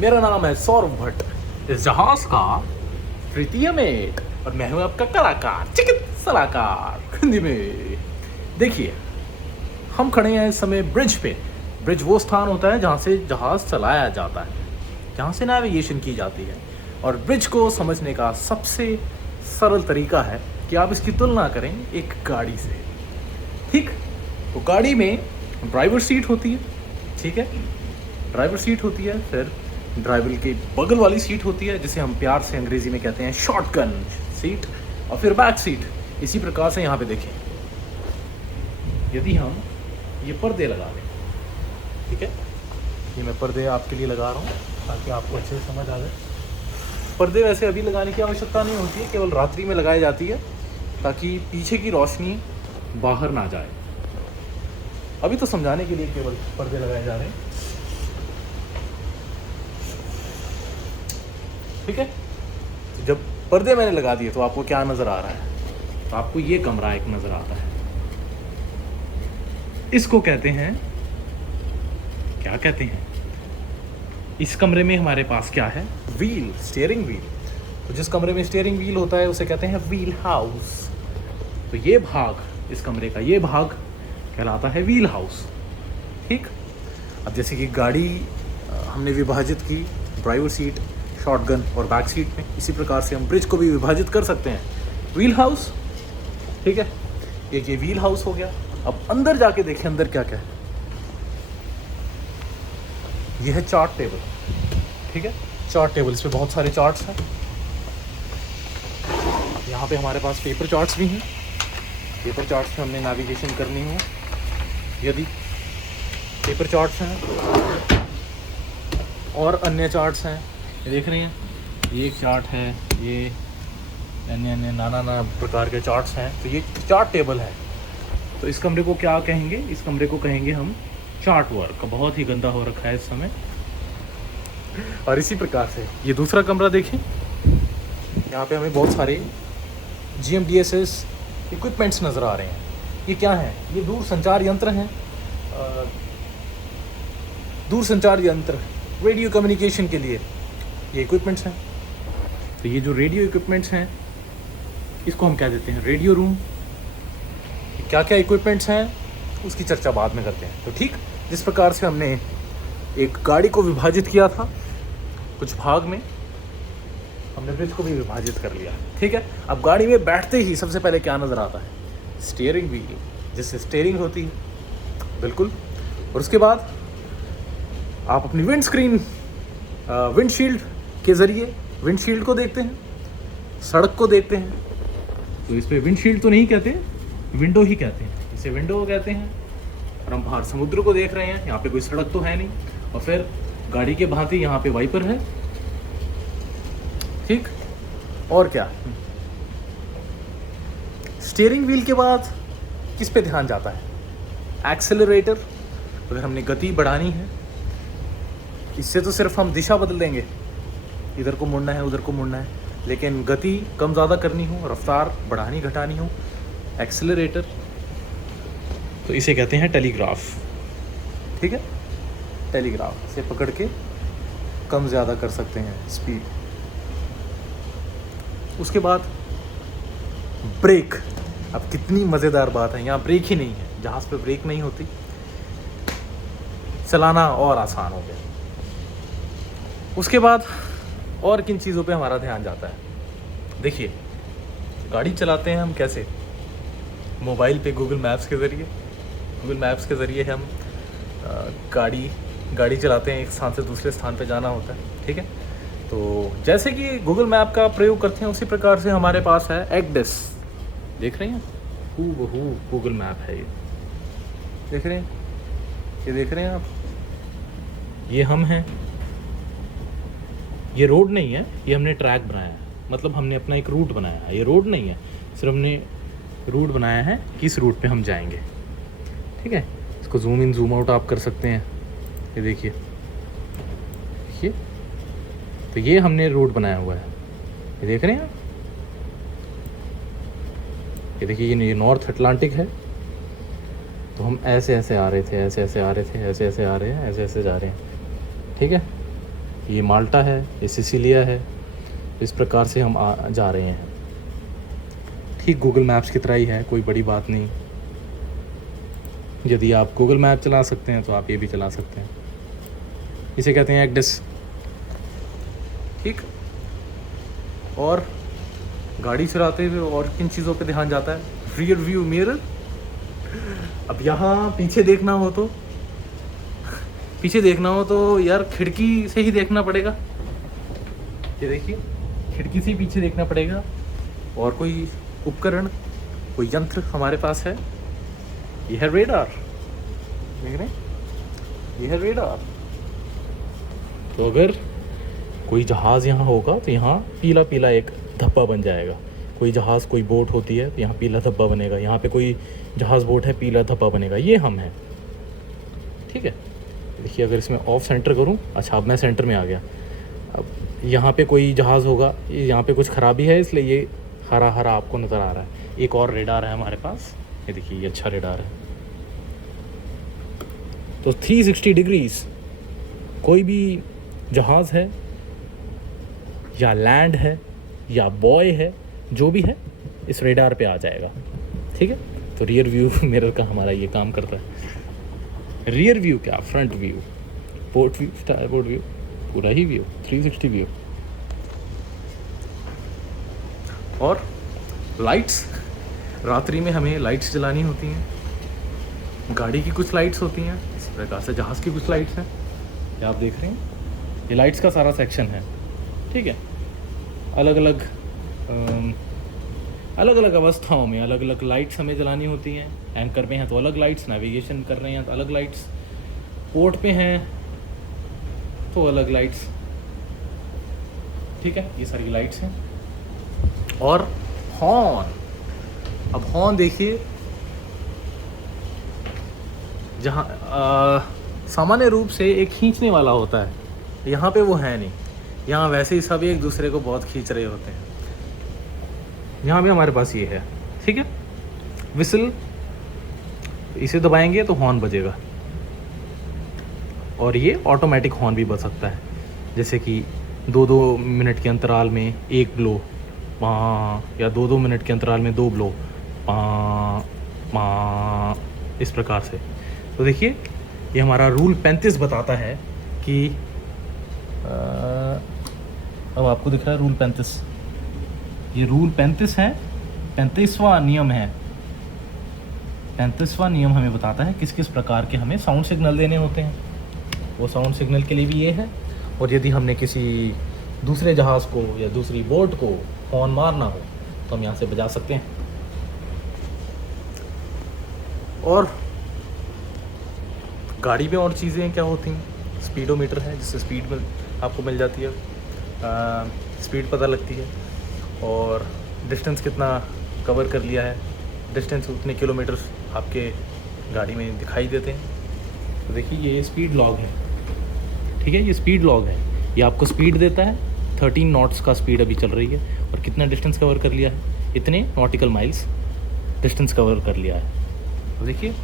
मेरा नाम है सौरभ भट्ट, इस जहाज का तृतीय मेट, और मैं हूँ आपका कलाकार, चिकित्सा सलाहकार हिंदी में। देखिए, हम खड़े हैं इस समय ब्रिज पे। ब्रिज वो स्थान होता है जहाँ से जहाज चलाया जाता है, जहाँ से नेविगेशन की जाती है। और ब्रिज को समझने का सबसे सरल तरीका है कि आप इसकी तुलना करें एक गाड़ी से। ठीक, तो गाड़ी में ड्राइवर सीट होती है, ठीक है, ड्राइवर सीट होती है, फिर ड्राइवर के बगल वाली सीट होती है जिसे हम प्यार से अंग्रेजी में कहते हैं शॉटगन सीट, और फिर बैक सीट। इसी प्रकार से यहाँ पे देखें, यदि हम ये पर्दे लगा लें, ठीक है, ये मैं पर्दे आपके लिए लगा रहा हूँ ताकि आपको अच्छे से समझ आ जाए। पर्दे वैसे अभी लगाने की आवश्यकता नहीं होती है, केवल रात्रि में लगाई जाती है ताकि पीछे की रोशनी बाहर ना जाए। अभी तो समझाने के लिए केवल पर्दे लगाए जा रहे हैं, ठीक है। जब पर्दे मैंने लगा दिए तो आपको क्या नज़र आ रहा है? तो आपको ये कमरा एक नज़र आता है। इसको कहते हैं, क्या कहते हैं? इस कमरे में हमारे पास क्या है? Wheel, steering wheel. तो जिस कमरे में स्टीयरिंग व्हील होता है उसे कहते हैं व्हील हाउस। तो ये भाग, इस कमरे का ये भाग कहलाता है व्हील हाउस, ठीक। अब जैसे कि गाड़ी हमने विभाजित की ड्राइवर सीट, शॉटगन और बैक सीट में, इसी प्रकार से हम ब्रिज को भी विभाजित कर सकते हैं व्हील हाउस, ठीक है। एक ये व्हील हाउस हो गया। अब अंदर जाके देखें अंदर क्या क्या है। ये है चार्ट टेबल, ठीक है, चार्ट टेबल। इस पे बहुत सारे चार्ट्स हैं। यहाँ पे हमारे पास पेपर चार्ट्स भी हैं। पेपर चार्ट्स पे हमने नेविगेशन करनी हो यदि पेपर चार्ट्स हैं और अन्य चार्ट्स हैं, ये देख रहे हैं, ये एक चार्ट है, ये अन्य अन्य नाना प्रकार के चार्ट्स हैं। तो ये चार्ट टेबल है। तो इस कमरे को क्या कहेंगे? इस कमरे को कहेंगे हम चार्ट वर्क। बहुत ही गंदा हो रखा है इस समय। और इसी प्रकार से ये दूसरा कमरा देखें, यहाँ पे हमें बहुत सारे GMDSS इक्विपमेंट्स नज़र आ रहे हैं। ये क्या है? ये दूर संचार यंत्र हैं, दूर संचार यंत्र, रेडियो कम्युनिकेशन के लिए ये इक्विपमेंट्स हैं। तो ये जो रेडियो इक्विपमेंट्स हैं इसको हम कह देते हैं रेडियो रूम। क्या क्या इक्विपमेंट्स हैं उसकी चर्चा बाद में करते हैं। तो ठीक, जिस प्रकार से हमने एक गाड़ी को विभाजित किया था कुछ भाग में, हमने ब्रिज को भी विभाजित कर लिया, ठीक है। अब गाड़ी में बैठते ही सबसे पहले क्या नज़र आता है? स्टीयरिंग व्हील, जिससे स्टीयरिंग होती है, बिल्कुल। और उसके बाद आप अपनी विंडशील्ड के ज़रिए विंडशील्ड को देखते हैं, सड़क को देखते हैं। तो इस पर विंडशील्ड तो नहीं कहते, विंडो ही कहते हैं, इसे विंडो कहते हैं। और हम बाहर समुद्र को देख रहे हैं, यहाँ पे कोई सड़क तो है नहीं। और फिर गाड़ी के भांति यहाँ पे वाइपर है, ठीक। और क्या? स्टीयरिंग व्हील के बाद किस पे ध्यान जाता है? एक्सेलरेटर। अगर हमने गति बढ़ानी है, इससे तो सिर्फ हम दिशा बदल देंगे, इधर को मुड़ना है उधर को मुड़ना है, लेकिन गति कम ज़्यादा करनी हो, रफ्तार बढ़ानी घटानी हो, एक्सेलरेटर। तो इसे कहते हैं टेलीग्राफ, ठीक है। टेलीग्राफ से पकड़ के कम ज़्यादा कर सकते हैं स्पीड। उसके बाद ब्रेक। अब कितनी मज़ेदार बात है, यहाँ ब्रेक ही नहीं है, जहाज़ पे ब्रेक नहीं होती, चलाना और आसान हो गया। उसके बाद और किन चीज़ों पे हमारा ध्यान जाता है? देखिए, गाड़ी चलाते हैं हम कैसे? मोबाइल पे गूगल मैप्स के ज़रिए। गूगल मैप्स के ज़रिए हम गाड़ी चलाते हैं, एक स्थान से दूसरे स्थान पे जाना होता है, ठीक है। तो जैसे कि गूगल मैप का प्रयोग करते हैं उसी प्रकार से हमारे पास है एक्डिस। देख रहे हैं, हूबहू गूगल मैप है ये, देख रहे हैं, ये देख रहे हैं आप, ये हम हैं। ये रोड नहीं है, ये हमने ट्रैक बनाया है, मतलब हमने अपना एक रूट बनाया है। ये रोड नहीं है, सिर्फ हमने रूट बनाया है, किस रूट पे हम जाएंगे, ठीक है। इसको जूम इन जूम आउट आप कर सकते हैं, ये देखिए, देखिए। तो ये हमने रूट बनाया हुआ है, ये देख रहे हैं आप, ये देखिए, ये नॉर्थ अटलांटिक है। तो हम ऐसे ऐसे आ रहे थे, ऐसे ऐसे आ रहे थे, ऐसे ऐसे आ रहे हैं, ऐसे ऐसे जा रहे हैं, ठीक है। ये माल्टा है, ये सिसिलिया है। इस प्रकार से हम जा रहे हैं। ठीक गूगल मैप्स की तरह ही है, कोई बड़ी बात नहीं। यदि आप गूगल मैप चला सकते हैं तो आप ये भी चला सकते हैं। इसे कहते हैं एक्डिस। ठीक। और गाड़ी चलाते हुए और किन चीज़ों पे ध्यान जाता है? Rear view mirror. अब यहाँ पीछे देखना हो तो यार खिड़की से ही देखना पड़ेगा। ये देखिए, खिड़की से ही पीछे देखना पड़ेगा। और कोई उपकरण, कोई यंत्र हमारे पास है। यह है रेडार, देख रहे हैं? यह है रेडार। तो अगर कोई जहाज़ यहाँ होगा तो यहाँ पीला पीला एक धब्बा बन जाएगा। कोई जहाज़, कोई बोट होती है तो यहाँ पीला धब्बा बनेगा। यहाँ पे कोई जहाज़ बोट है, पीला धब्बा बनेगा। ये हम हैं। ठीक है। देखिए, अगर इसमें ऑफ सेंटर करूँ, अच्छा अब मैं सेंटर में आ गया। अब यहाँ पे कोई जहाज़ होगा, यहाँ पे कुछ ख़राबी है इसलिए ये हरा हरा आपको नज़र आ रहा है। एक और रेडार है हमारे पास, ये देखिए, ये अच्छा रेडार है। तो 360 डिग्रीज कोई भी जहाज़ है या लैंड है या बॉय है, जो भी है इस रेडार पे आ जाएगा। ठीक है। तो रियर व्यू मिरर का हमारा ये काम करता है। रियर व्यू क्या, front view, port view, starboard view, पूरा ही व्यू, 360 व्यू। और लाइट्स, रात्रि में हमें लाइट्स जलानी होती हैं। गाड़ी की कुछ लाइट्स होती हैं, इसी प्रकार से जहाज़ की कुछ लाइट्स हैं। ये आप देख रहे हैं, ये लाइट्स का सारा सेक्शन है। ठीक है। अलग अलग अवस्थाओं में अलग अलग लाइट्स हमें जलानी होती हैं। एंकर पे हैं तो अलग लाइट्स, नेविगेशन कर रहे हैं तो अलग लाइट्स, पोर्ट पे हैं तो अलग लाइट्स। ठीक है, ये सारी लाइट्स हैं। और हॉर्न, अब हॉर्न देखिए, जहाँ सामान्य रूप से एक खींचने वाला होता है, यहाँ पे वो है नहीं। यहाँ वैसे ही सब एक दूसरे को बहुत खींच रहे होते हैं। यहाँ भी हमारे पास ये है। ठीक है। विसल, इसे दबाएंगे तो हॉर्न बजेगा। और ये ऑटोमेटिक हॉर्न भी बज सकता है, जैसे कि 2-2 मिनट के अंतराल में एक ब्लो पाँ, या 2-2 मिनट के अंतराल में 2 ब्लो पाँ पाँ, इस प्रकार से। तो देखिए, ये हमारा रूल 35 बताता है कि अब आपको दिख रहा है रूल 35। ये रूल 35 है, 35वां नियम है। 35वां नियम हमें बताता है किस किस प्रकार के हमें साउंड सिग्नल देने होते हैं। वो साउंड सिग्नल के लिए भी ये है। और यदि हमने किसी दूसरे जहाज़ को या दूसरी बोट को हॉर्न मारना हो तो हम यहाँ से बजा सकते हैं। और गाड़ी में और चीज़ें क्या होती हैं? स्पीडोमीटर है, जिससे स्पीड में आपको मिल जाती है, स्पीड पता लगती है। और डिस्टेंस कितना कवर कर लिया है, डिस्टेंस उतने किलोमीटर आपके गाड़ी में दिखाई देते हैं। तो देखिए, ये स्पीड लॉग है। ठीक है, ये स्पीड लॉग है। ये आपको स्पीड देता है। 13 नॉट्स का स्पीड अभी चल रही है और कितना डिस्टेंस कवर कर लिया है, इतने नॉटिकल माइल्स डिस्टेंस कवर कर लिया है। तो देखिए,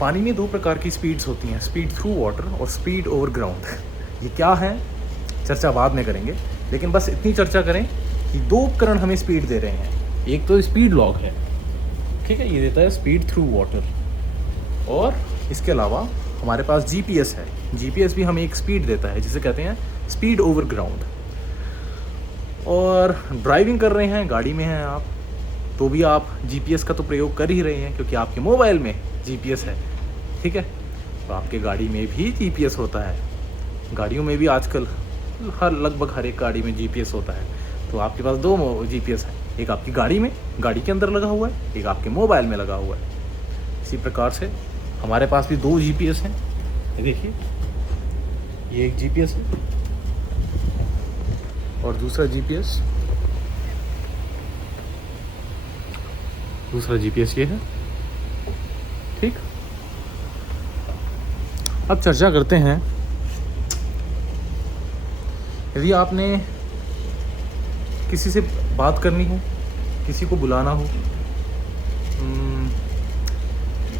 पानी में 2 प्रकार की स्पीड्स होती हैं, स्पीड थ्रू वाटर और स्पीड ओवर ग्राउंड। ये क्या है, चर्चा बाद में करेंगे, लेकिन बस इतनी चर्चा करें कि 2 उपकरण हमें स्पीड दे रहे हैं। एक तो स्पीड लॉग है, ठीक है, ये देता है स्पीड थ्रू वाटर। और इसके अलावा हमारे पास जीपीएस है। जीपीएस भी हमें एक स्पीड देता है, जिसे कहते हैं स्पीड ओवर ग्राउंड। और ड्राइविंग कर रहे हैं, गाड़ी में हैं आप, तो भी आप जीपीएस का तो प्रयोग कर ही रहे हैं, क्योंकि आपके मोबाइल में जीपीएस है। ठीक है, तो आपके गाड़ी में भी जीपीएस होता है। गाड़ियों में भी आजकल लगभग हर एक गाड़ी में जीपीएस होता है। तो आपके पास 2 जीपीएस है, एक आपकी गाड़ी में, गाड़ी के अंदर लगा हुआ है, एक आपके मोबाइल में लगा हुआ है। इसी प्रकार से हमारे पास भी 2 जीपीएस हैं। ये देखिए, ये एक जीपीएस है और दूसरा जीपीएस ये है। ठीक, अब चर्चा करते हैं, यदि आपने किसी से बात करनी हो, किसी को बुलाना हो,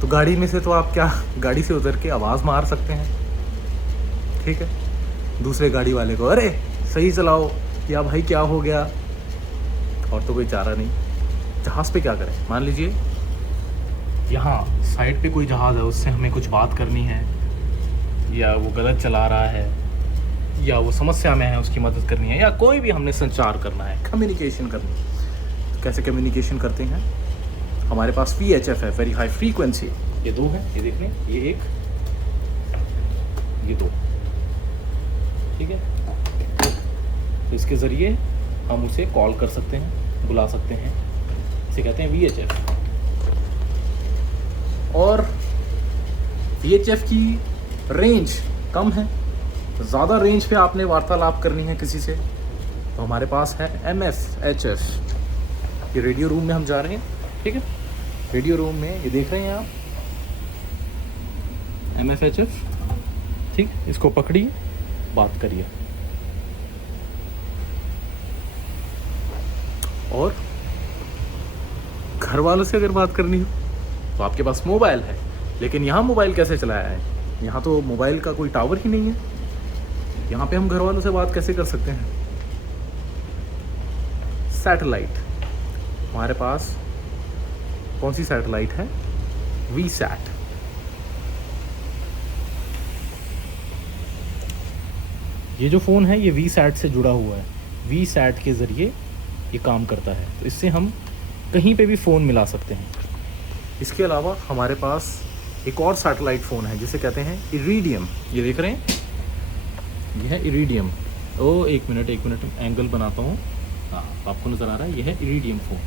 तो गाड़ी में से तो आप क्या गाड़ी से उतर के आवाज़ मार सकते हैं। ठीक है, दूसरे गाड़ी वाले को, अरे सही चलाओ, या भाई क्या हो गया। और तो कोई चारा नहीं। जहाज़ पे क्या करें, मान लीजिए यहाँ साइड पे कोई जहाज़ है, उससे हमें कुछ बात करनी है, या वो गलत चला रहा है, या वो समस्या में है, उसकी मदद करनी है, या कोई भी हमने संचार करना है, कम्युनिकेशन करनी है। तो कैसे कम्युनिकेशन करते हैं? हमारे पास VHF है, वेरी हाई फ्रीक्वेंसी। ये दो है, ये देख लें, ये एक, ये दो, ठीक है। तो इसके ज़रिए हम उसे कॉल कर सकते हैं, बुला सकते हैं, इसे कहते हैं VHF। और VHF की रेंज कम है, ज़्यादा रेंज पे आपने वार्तालाप करनी है किसी से, तो हमारे पास है MFHF। ये रेडियो रूम में हम जा रहे हैं, ठीक है। रेडियो रूम में ये देख रहे हैं आप, MFHF, ठीक। इसको पकड़िए, बात करिए। और घर वालों से अगर बात करनी हो तो आपके पास मोबाइल है, लेकिन यहाँ मोबाइल कैसे चलाया है? यहाँ तो मोबाइल का कोई टावर ही नहीं है। यहाँ पे हम घर वालों से बात कैसे कर सकते हैं? सैटेलाइट। हमारे पास कौन सी सैटेलाइट है? VSAT। ये जो फ़ोन है ये VSAT से जुड़ा हुआ है। VSAT के ज़रिए ये काम करता है, तो इससे हम कहीं पे भी फ़ोन मिला सकते हैं। इसके अलावा हमारे पास एक और सैटेलाइट फ़ोन है जिसे कहते हैं इरिडियम। ये देख रहे हैं, ये है इरिडियम। एक मिनट एंगल बनाता हूँ। हाँ, आपको नज़र आ रहा है, ये है इरिडियम फ़ोन।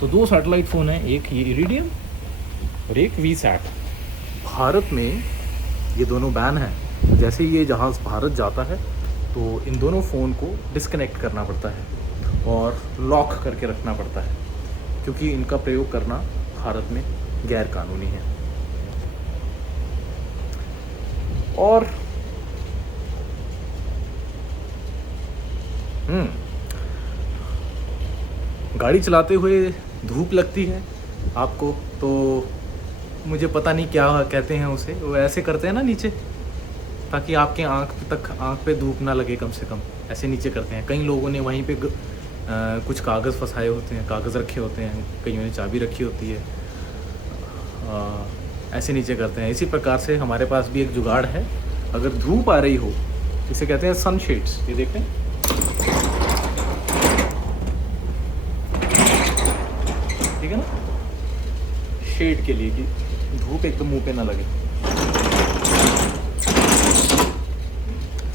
तो दो सैटेलाइट फ़ोन है, एक ये इरिडियम और एक VSAT। भारत में ये दोनों बैन है। जैसे ये जहाज़ भारत जाता है तो इन दोनों फ़ोन को डिस्कनेक्ट करना पड़ता है और लॉक करके रखना पड़ता है, क्योंकि इनका प्रयोग करना भारत में गैर कानूनी है। और गाड़ी चलाते हुए धूप लगती है आपको, तो मुझे पता नहीं क्या कहते हैं उसे, वो ऐसे करते हैं ना नीचे, ताकि आपके आँख पे धूप ना लगे, कम से कम ऐसे नीचे करते हैं। कई लोगों ने वहीं पे कुछ कागज़ फंसाए होते हैं, कागज़ रखे होते हैं, कईयों ने चाबी रखी होती है, ऐसे नीचे करते हैं। इसी प्रकार से हमारे पास भी एक जुगाड़ है। अगर धूप आ रही हो, इसे कहते हैं सनशेड्स। ये देखते हैं, ठीक है ना, शेड के लिए कि धूप एकदम मुंह पे ना लगे,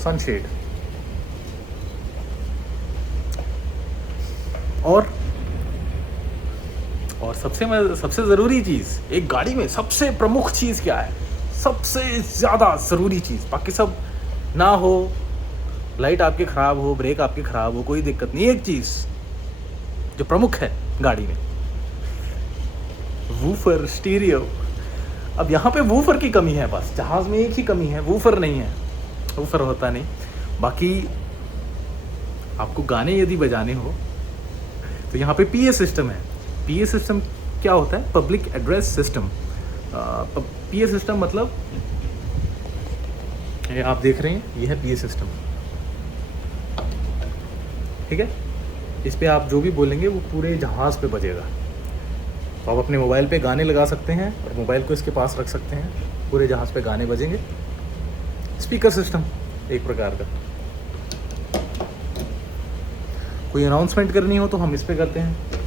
सनशेड। और सबसे ज़रूरी चीज़ एक गाड़ी में, सबसे प्रमुख चीज़ क्या है? सबसे ज़्यादा ज़रूरी चीज़, बाकी सब ना हो, लाइट आपके ख़राब हो, ब्रेक आपके ख़राब हो, कोई दिक्कत नहीं, एक चीज़ जो प्रमुख है गाड़ी में, वूफर, स्टीरियो। अब यहाँ पे वूफर की कमी है, बस जहाज़ में एक ही कमी है, वूफर नहीं है, वूफर होता नहीं। बाकी आपको गाने यदि बजाने हो तो यहाँ पे PA सिस्टम है। PA सिस्टम क्या होता है? Public address system. PA system मतलब ये आप देख रहे हैं, ये है PA सिस्टम, ठीक है। इस पे आप जो भी बोलेंगे वो पूरे जहाज़ पे बजेगा। तो आप अपने मोबाइल पे गाने लगा सकते हैं और मोबाइल को इसके पास रख सकते हैं, पूरे जहाज़ पे गाने बजेंगे। स्पीकर सिस्टम एक प्रकार का। कोई अनाउंसमेंट करनी हो तो हम इस पे करते हैं।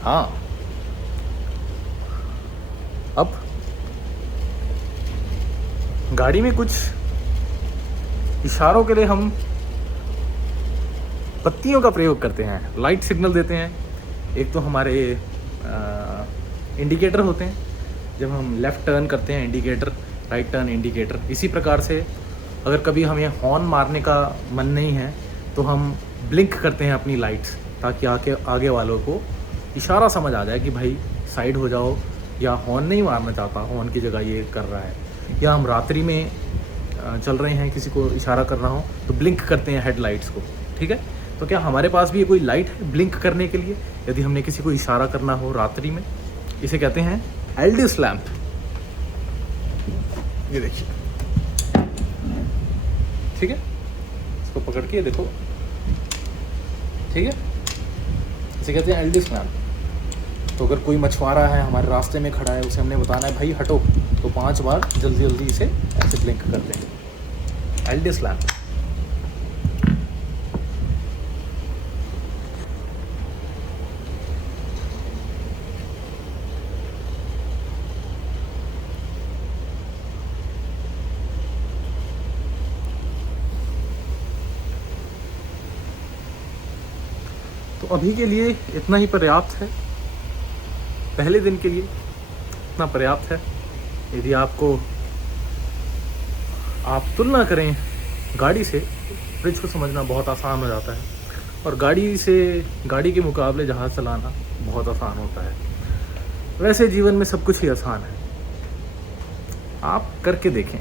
हाँ, अब गाड़ी में कुछ इशारों के लिए हम बत्तियों का प्रयोग करते हैं, लाइट सिग्नल देते हैं। एक तो हमारे इंडिकेटर होते हैं, जब हम लेफ़्ट टर्न करते हैं इंडिकेटर, राइट टर्न इंडिकेटर। इसी प्रकार से अगर कभी हमें हॉर्न मारने का मन नहीं है तो हम ब्लिंक करते हैं अपनी लाइट्स, ताकि आके आगे वालों को इशारा समझ आ जाए कि भाई साइड हो जाओ, या हॉर्न नहीं मारना चाहता, हॉर्न की जगह ये कर रहा है, या हम रात्रि में चल रहे हैं, किसी को इशारा कर रहा हूँ तो ब्लिंक करते हैं हेडलाइट्स को, ठीक है। तो क्या हमारे पास भी ये कोई लाइट है ब्लिंक करने के लिए, यदि हमने किसी को इशारा करना हो रात्रि में? इसे कहते हैं एलडीएस लैंप। ये देखिए, ठीक है, इसको पकड़ के देखो, ठीक है, इसे कहते हैं एलडीएस लैंप। तो अगर कोई मछुआरा है हमारे रास्ते में खड़ा है, उसे हमने बताना है भाई हटो, तो 5 बार जल्दी जल्दी इसे ऐसे ब्लिंक करते हैं, एलडीएस लैंप। तो अभी के लिए इतना ही पर्याप्त है, पहले दिन के लिए इतना पर्याप्त है। यदि आपको आप तुलना करें गाड़ी से, फ्रिज को समझना बहुत आसान हो जाता है, और गाड़ी के मुकाबले जहाज़ चलाना बहुत आसान होता है। वैसे जीवन में सब कुछ ही आसान है, आप करके देखें।